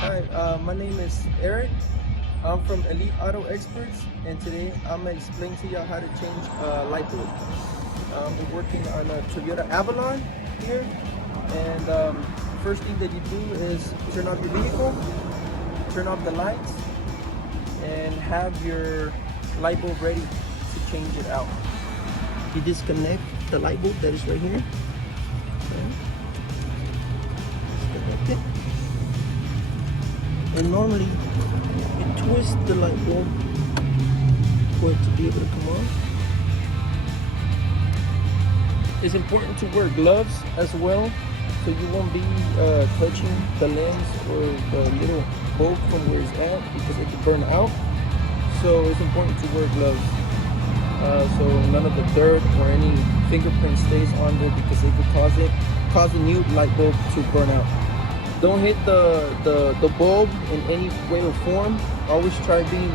Hi, my name is Eric. I'm from Elite Auto Experts, and today I'm gonna explain to y'all how to change a light bulb. We're working on a Toyota Avalon here, and first thing that you do is turn off your vehicle, turn off the lights, and have your light bulb ready to change it out. You disconnect the light bulb that is right here. Okay. Disconnect it. And normally you twist the light bulb for it to be able to come on. It's important to wear gloves as well, so you won't be touching the lens or the little bulb from where it's at, because it can burn out. So it's important to wear gloves, so none of the dirt or any fingerprint stays on there, because it could cause the new light bulb to burn out. Don't hit the bulb in any way or form. Always try being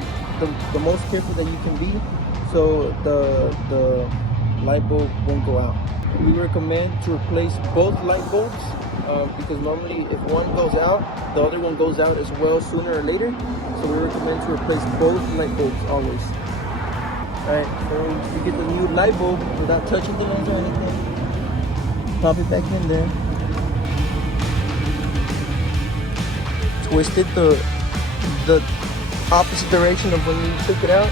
the most careful that you can be, so the light bulb won't go out. We recommend to replace both light bulbs, because normally if one goes out, the other one goes out as well sooner or later. So we recommend to replace both light bulbs always. Alright, so you get the new light bulb without touching the lens or anything. Pop it back in there. Twist it the opposite direction of when you took it out.